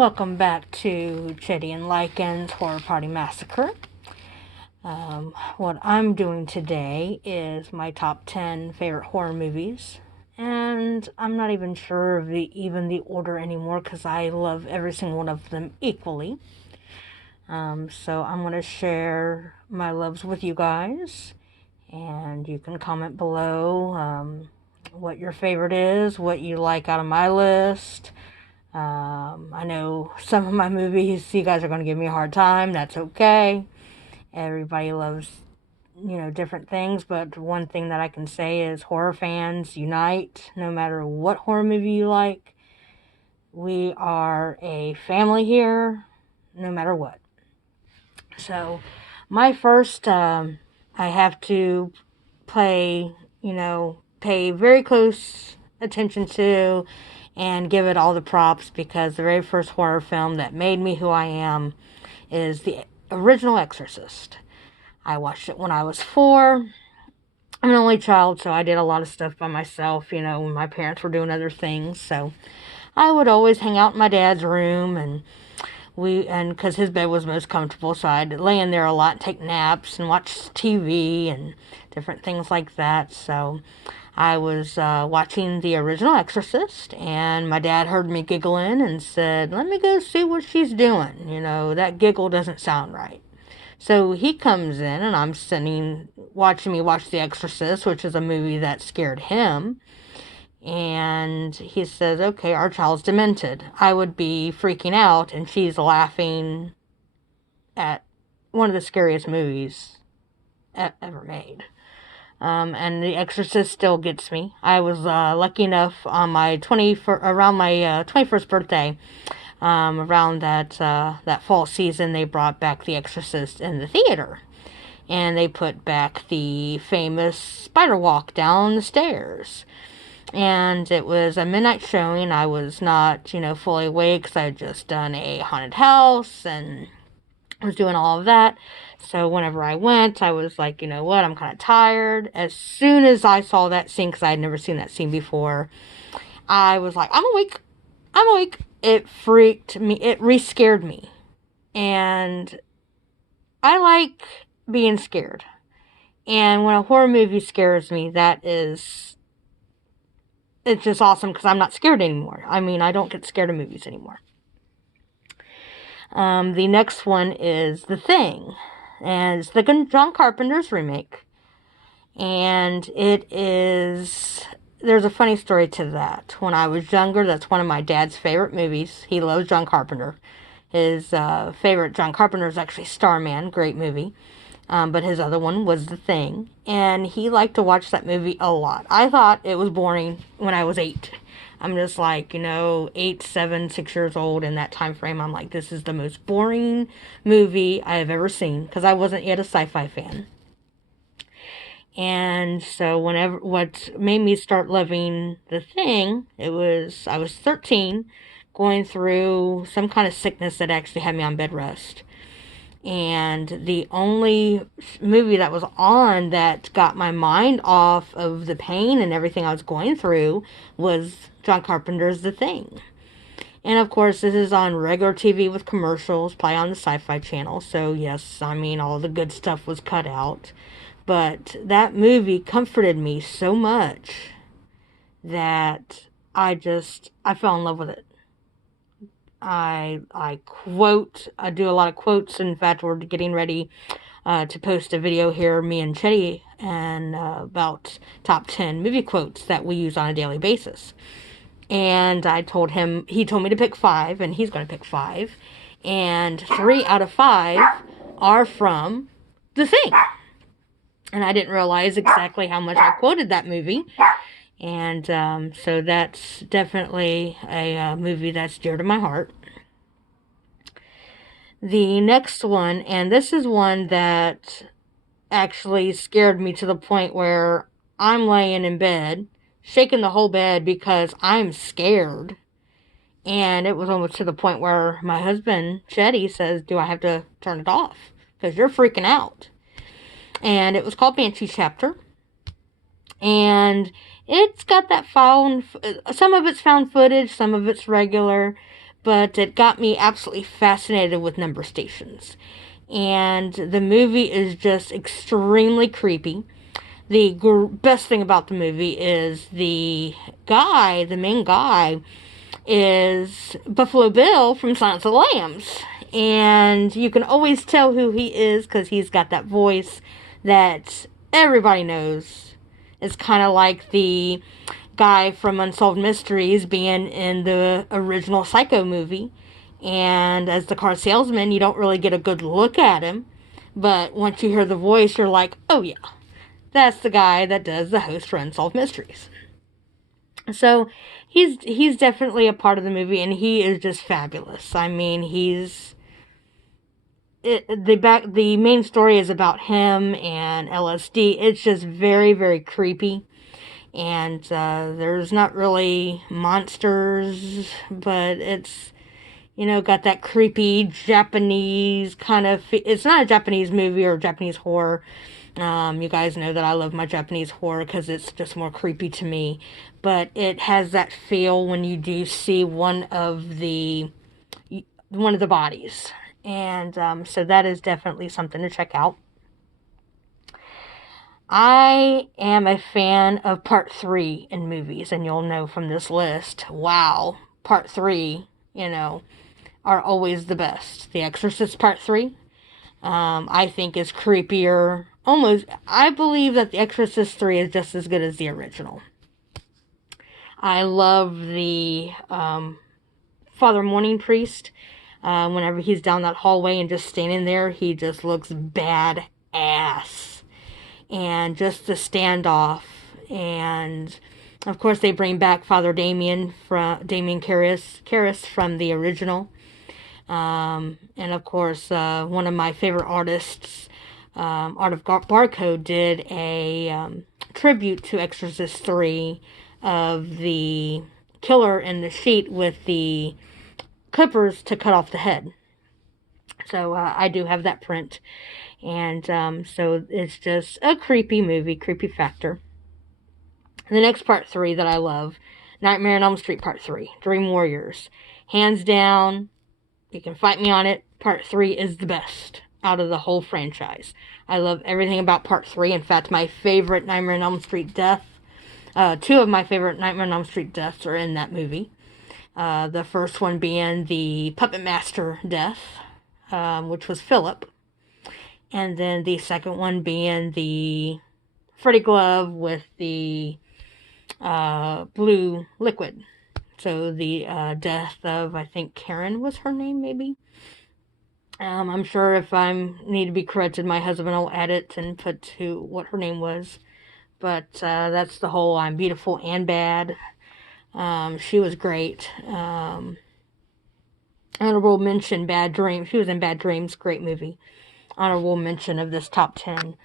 welcome back to Chetty and LYCAN'S Horror Party Massacre. What I'm doing today is my top 10 favorite horror movies, and I'm not even sure of the order anymore because I love every single one of them equally. So I'm going to share my loves with you guys, and you can comment below what your favorite is, what you like out of my list. I know some of my movies, you guys are going to give me a hard time. That's okay. Everybody loves, different things. But one thing that I can say is horror fans unite. No matter what horror movie you like, we are a family here, no matter what. So, my first, I have to pay very close attention to and give it all the props because the very first horror film that made me who I am is the original Exorcist. I watched it when I was 4. I'm an only child, so I did a lot of stuff by myself, when my parents were doing other things. So I would always hang out in my dad's room, and because his bed was most comfortable, so I'd lay in there a lot and take naps and watch TV and different things like that. So I was watching the original Exorcist, and my dad heard me giggling and said, "Let me go see what she's doing. That giggle doesn't sound right." So he comes in, and I'm sitting watching me watch The Exorcist, which is a movie that scared him. And he says, "Okay, our child's demented." I would be freaking out, and she's laughing at one of the scariest movies ever made. And The Exorcist still gets me. I was lucky enough on my 21st birthday, around that fall season, they brought back The Exorcist in the theater, and they put back the famous spider walk down the stairs. And it was a midnight showing. I was not, fully awake because I had just done a haunted house and was doing all of that. So whenever I went, I was like, you know what, I'm kind of tired. As soon as I saw that scene, because I had never seen that scene before, I was like, I'm awake. It freaked me. It re-scared me. And I like being scared. And when a horror movie scares me, it's just awesome because I'm not scared anymore. I don't get scared of movies anymore. The next one is The Thing. And it's the John Carpenter's remake. And there's a funny story to that. When I was younger, that's one of my dad's favorite movies. He loves John Carpenter. His favorite John Carpenter is actually Starman, great movie. But his other one was The Thing. And he liked to watch that movie a lot. I thought it was boring when I was 8. I'm just like, 8, 7, 6 years old in that time frame. I'm like, this is the most boring movie I have ever seen. Because I wasn't yet a sci-fi fan. And so what made me start loving The Thing, I was 13, going through some kind of sickness that actually had me on bed rest. And the only movie that was on that got my mind off of the pain and everything I was going through was John Carpenter's The Thing. And of course, this is on regular TV with commercials, probably on the Sci-Fi Channel. So yes, all the good stuff was cut out. But that movie comforted me so much that I fell in love with it. I do a lot of quotes. In fact, we're getting ready to post a video here, me and Chetty, and about top 10 movie quotes that we use on a daily basis. And he told me to pick 5, and he's going to pick 5. And 3 out of 5 are from The Thing. And I didn't realize exactly how much I quoted that movie. And so that's definitely a movie that's dear to my heart. The next one, and this is one that actually scared me to the point where I'm laying in bed, shaking the whole bed because I'm scared. And it was almost to the point where my husband, Chetty, says, "Do I have to turn it off? Because you're freaking out." And it was called Untitled Chapter. And it's got that some of it's found footage, some of it's regular. but it got me absolutely fascinated with number stations. And the movie is just extremely creepy. The best thing about the movie is the main guy, is Buffalo Bill from Silence of the Lambs. And you can always tell who he is because he's got that voice that everybody knows. It's kind of like the guy from Unsolved Mysteries being in the original Psycho movie. And as the car salesman, you don't really get a good look at him. But once you hear the voice, you're like, oh yeah, that's the guy that does the host for Unsolved Mysteries. So he's definitely a part of the movie, and he is just fabulous. I mean, the main story is about him and LSD. It's just very, very creepy. And there's not really monsters, but it's, got that creepy Japanese kind of... It's not a Japanese movie or Japanese horror. You guys know that I love my Japanese horror because it's just more creepy to me. But it has that feel when you do see one of the bodies. And so that is definitely something to check out. I am a fan of Part 3 in movies, and you'll know from this list, wow, Part 3, are always the best. The Exorcist Part 3, I think is creepier. I believe that The Exorcist 3 is just as good as the original. I love the Father Mourning Priest. Whenever he's down that hallway and just standing there, he just looks badass. And just the standoff. And of course they bring back Father Damien Karras from the original. And of course, one of my favorite artists, Art of Barcode, did a tribute to Exorcist 3 of the killer in the sheet with the clippers to cut off the head. So I do have that print. And so it's just a creepy movie, creepy factor. The next Part 3 that I love, Nightmare on Elm Street Part 3, Dream Warriors. Hands down, you can fight me on it, Part 3 is the best out of the whole franchise. I love everything about Part 3. In fact, my favorite Nightmare on Elm Street death, two of my favorite Nightmare on Elm Street deaths are in that movie. The first one being the Puppet Master death, which was Philip. And then the second one being the Freddy glove with the blue liquid. So the death of, I think Karen was her name, maybe. I'm sure if I need to be corrected, my husband will edit and put what her name was. But that's the whole I'm beautiful and bad. She was great. Honorable mention, Bad Dreams. She was in Bad Dreams, great movie. Honorable mention of this top 10.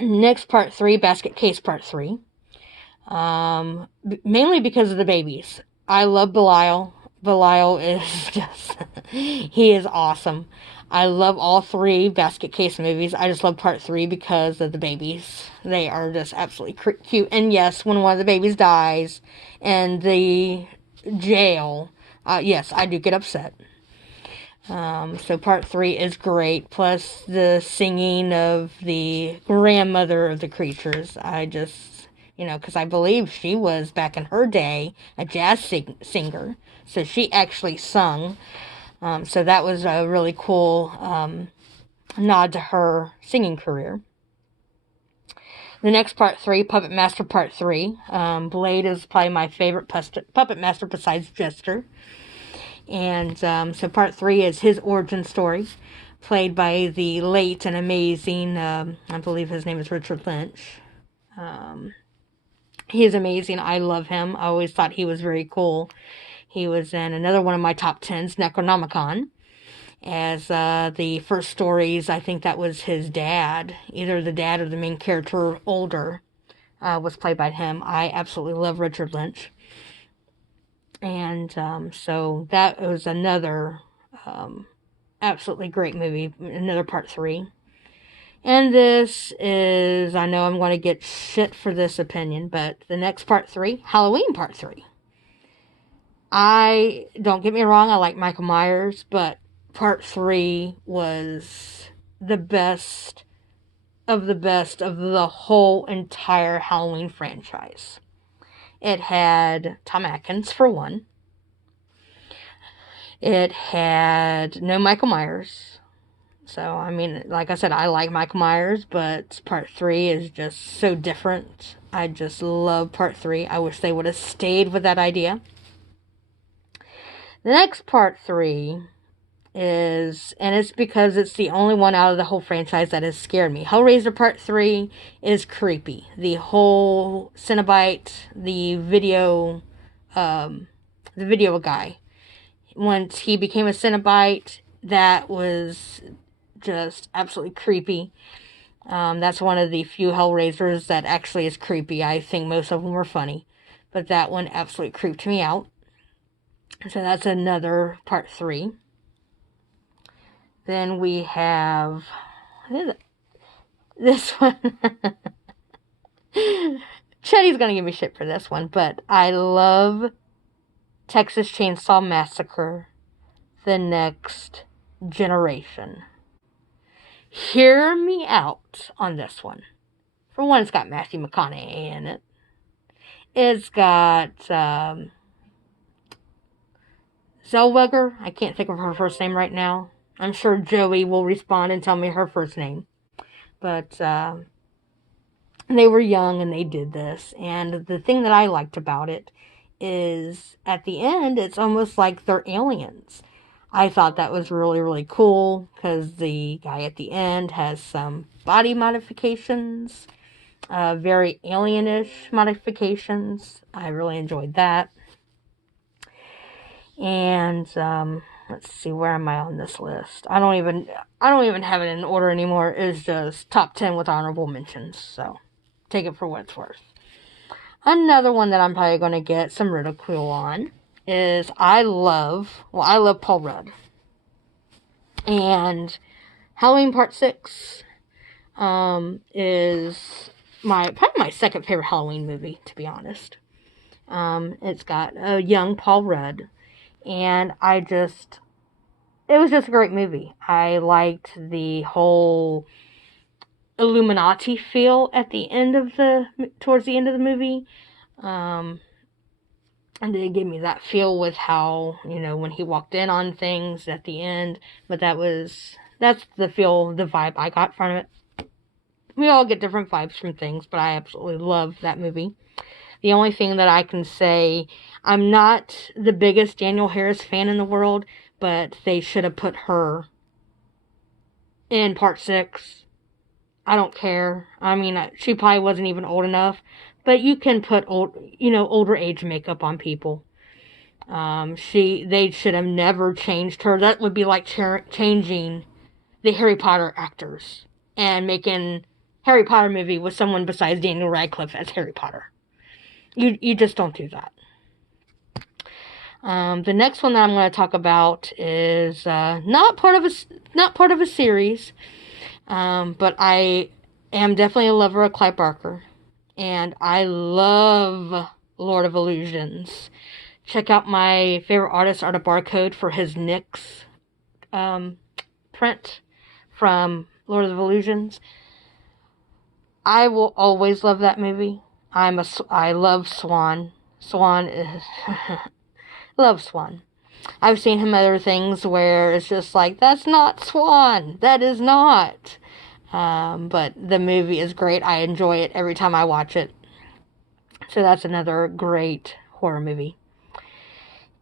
Next, Part 3, Basket Case Part 3. Mainly because of the babies. I love Belial. Belial is just... he is awesome. I love all three Basket Case movies. I just love Part 3 because of the babies. They are just absolutely cute. And yes, when one of the babies dies in the jail, yes, I do get upset. So Part 3 is great. Plus the singing of the grandmother of the creatures. I just, because I believe she was, back in her day, a jazz singer. So she actually sung. So that was a really cool nod to her singing career. The next Part 3, Puppet Master Part 3. Blade is probably my favorite puppet master besides Jester. And so Part 3 is his origin story, played by the late and amazing, I believe his name is Richard Lynch. He is amazing. I love him. I always thought he was very cool. He was in another one of my top 10s, Necronomicon, as the first stories. I think that was his dad, either the dad or the main character, older, was played by him. I absolutely love Richard Lynch. And so that was another absolutely great movie, another Part 3. And this is, I know I'm going to get shit for this opinion, but the next Part 3, Halloween Part 3. don't get me wrong, I like Michael Myers, but part 3 was the best of the whole entire Halloween franchise. It had Tom Atkins for one. It had no Michael Myers. So, I mean, like I said, I like Michael Myers, but part 3 is just so different. I just love part 3. I wish they would have stayed with that idea. The next part 3 is, and it's because it's the only one out of the whole franchise that has scared me. Hellraiser Part 3 is creepy. The whole Cenobite, the video guy. Once he became a Cenobite, that was just absolutely creepy. That's one of the few Hellraisers that actually is creepy. I think most of them were funny, but that one absolutely creeped me out. So that's another part 3. Then we have this one. Chetty's gonna give me shit for this one, but I love Texas Chainsaw Massacre, The Next Generation. Hear me out on this one. For one, it's got Matthew McConaughey in it. It's got Zellweger. I can't think of her first name right now. I'm sure Joey will respond and tell me her first name. But they were young and they did this. And the thing that I liked about it is at the end, it's almost like they're aliens. I thought that was really, really cool because the guy at the end has some body modifications, very alienish modifications. I really enjoyed that. And let's see, where am I on this list? I don't even have it in order anymore. It's just top 10 with honorable mentions. So take it for what it's worth. Another one that I'm probably going to get some ridicule on is I love Paul Rudd. And Halloween Part 6 is probably my second favorite Halloween movie, to be honest. It's got a young Paul Rudd. And it was just a great movie. I liked the whole Illuminati feel towards the end of the movie. And they gave me that feel with how, when he walked in on things at the end. But that's the feel, the vibe I got from it. We all get different vibes from things, but I absolutely love that movie. The only thing that I can say, I'm not the biggest Danielle Harris fan in the world, but they should have put her in Part 6. I don't care. I mean, she probably wasn't even old enough, but you can put older age makeup on people. They should have never changed her. That would be like changing the Harry Potter actors and making Harry Potter movie with someone besides Daniel Radcliffe as Harry Potter. You just don't do that. The next one that I'm going to talk about is not part of a series, but I am definitely a lover of Clive Barker, and I love Lord of Illusions. Check out my favorite artist, Art of Barcode, for his Nyx print from Lord of Illusions. I will always love that movie. I love Swan. Swan is love Swan. I've seen him other things where it's just like, that's not Swan. That is not. But the movie is great. I enjoy it every time I watch it. So that's another great horror movie.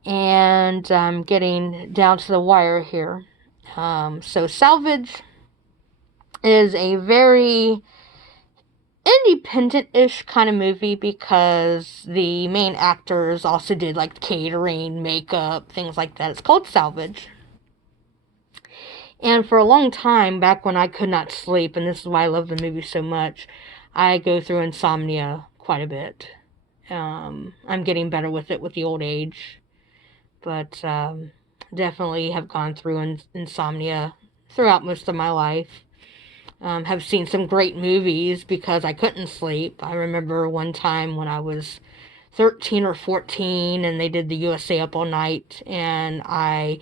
And I'm getting down to the wire here. So Salvage is a very independent-ish kind of movie because the main actors also did like catering, makeup, things like that. It's called Salvage. And for a long time, back when I could not sleep, and this is why I love the movie so much, I go through insomnia quite a bit. I'm getting better with it with the old age, but definitely have gone through insomnia throughout most of my life. Have seen some great movies because I couldn't sleep. I remember one time when I was 13 or 14, and they did the USA Up All Night, and I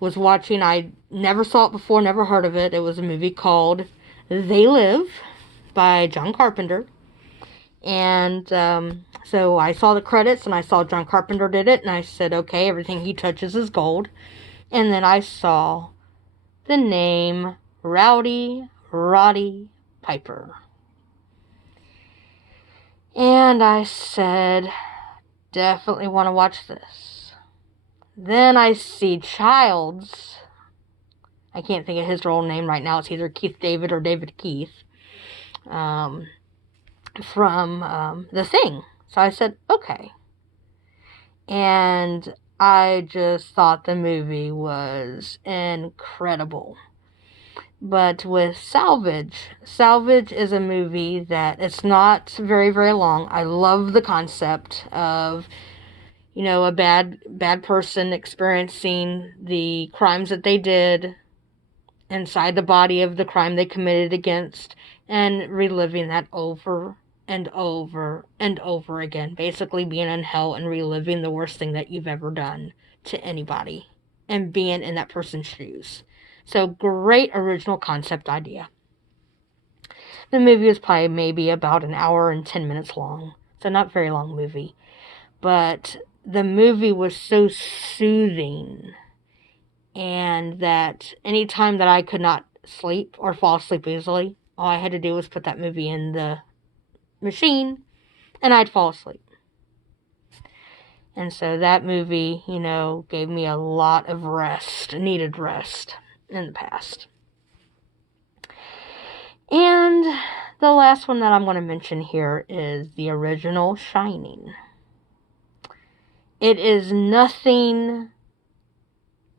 was watching. I never saw it before, never heard of it. It was a movie called They Live by John Carpenter. And so I saw the credits, and I saw John Carpenter did it, and I said, okay, everything he touches is gold. And then I saw the name Rowdy Roddy Piper. And I said, definitely want to watch this. Then I see Childs. I can't think of his real name right now. It's either Keith David or David Keith. From The Thing. So I said, okay. And I just thought the movie was incredible. But with Salvage is a movie that it's not very, very long. I love the concept of, a bad person experiencing the crimes that they did inside the body of the crime they committed against, and reliving that over and over and over again. Basically being in hell and reliving the worst thing that you've ever done to anybody, and being in that person's shoes. So, great original concept idea. The movie is probably maybe about an hour and 10 minutes long. So, not very long movie. But the movie was so soothing. And that anytime that I could not sleep or fall asleep easily, all I had to do was put that movie in the machine, and I'd fall asleep. And so that movie, gave me a lot of rest, needed rest in the past. And the last one that I'm going to mention here is the original Shining. It is nothing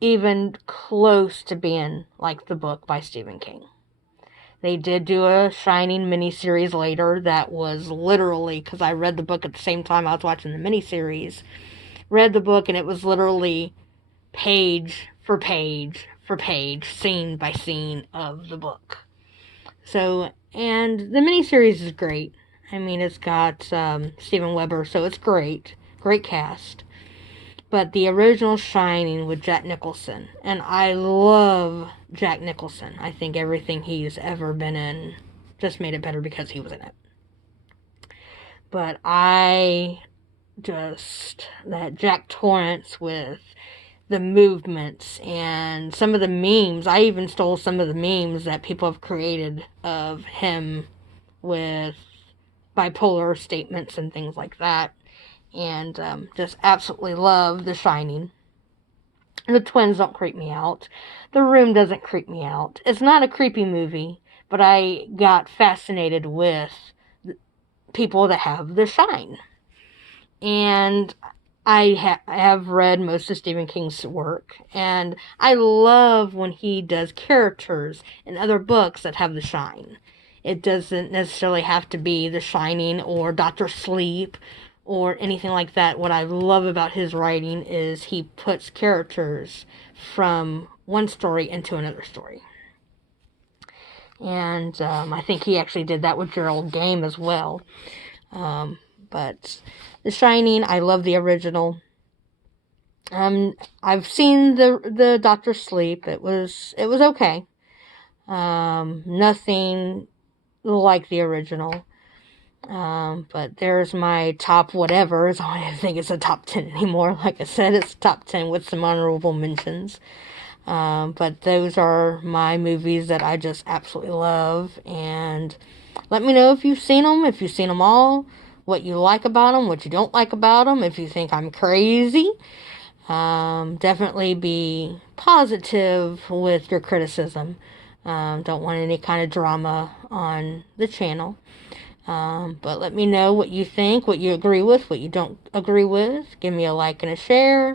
even close to being like the book by Stephen King. They did do a Shining miniseries later that was literally, because I read the book at the same time I was watching the miniseries, read the book, and it was literally page for page for page, scene by scene of the book. So, and the miniseries is great. I mean, it's got Steven Weber, so it's great. Great cast. But the original Shining with Jack Nicholson. And I love Jack Nicholson. I think everything he's ever been in just made it better because he was in it. But that Jack Torrance with the movements and some of the memes. I even stole some of the memes that people have created of him with bipolar statements and things like that. And just absolutely love The Shining. The twins don't creep me out. The Room doesn't creep me out. It's not a creepy movie, but I got fascinated with people that have the shine. And I have read most of Stephen King's work, and I love when he does characters in other books that have the shine. It doesn't necessarily have to be The Shining or Dr. Sleep or anything like that. What I love about his writing is he puts characters from one story into another story. And I think he actually did that with Gerald Game as well. But The Shining, I love the original. I've seen the Dr. Sleep. It was okay. Nothing like the original. But there's my top whatevers. I don't think it's a top 10 anymore. Like I said, it's top 10 with some honorable mentions. But those are my movies that I just absolutely love. And let me know if you've seen them all, what you like about them, what you don't like about them, if you think I'm crazy. Definitely be positive with your criticism. Don't want any kind of drama on the channel. But let me know what you think, what you agree with, what you don't agree with. Give me a like and a share.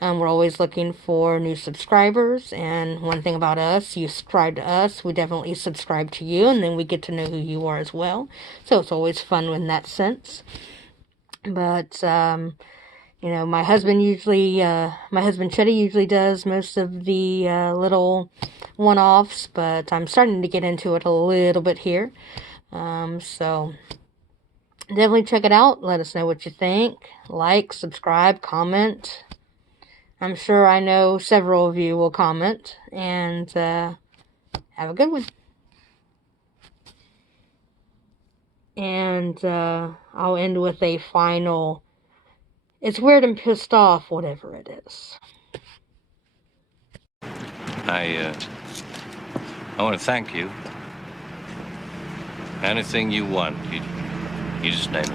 We're always looking for new subscribers. And one thing about us, you subscribe to us, we definitely subscribe to you, and then we get to know who you are as well. So it's always fun in that sense. But, my husband Chetty usually does most of the little one-offs, but I'm starting to get into it a little bit here. So definitely check it out. Let us know what you think. Like, subscribe, comment. I'm sure I know several of you will comment. And have a good one. And I'll end with a final, it's weird and pissed off, whatever it is. I want to thank you. Anything you want, you just name it.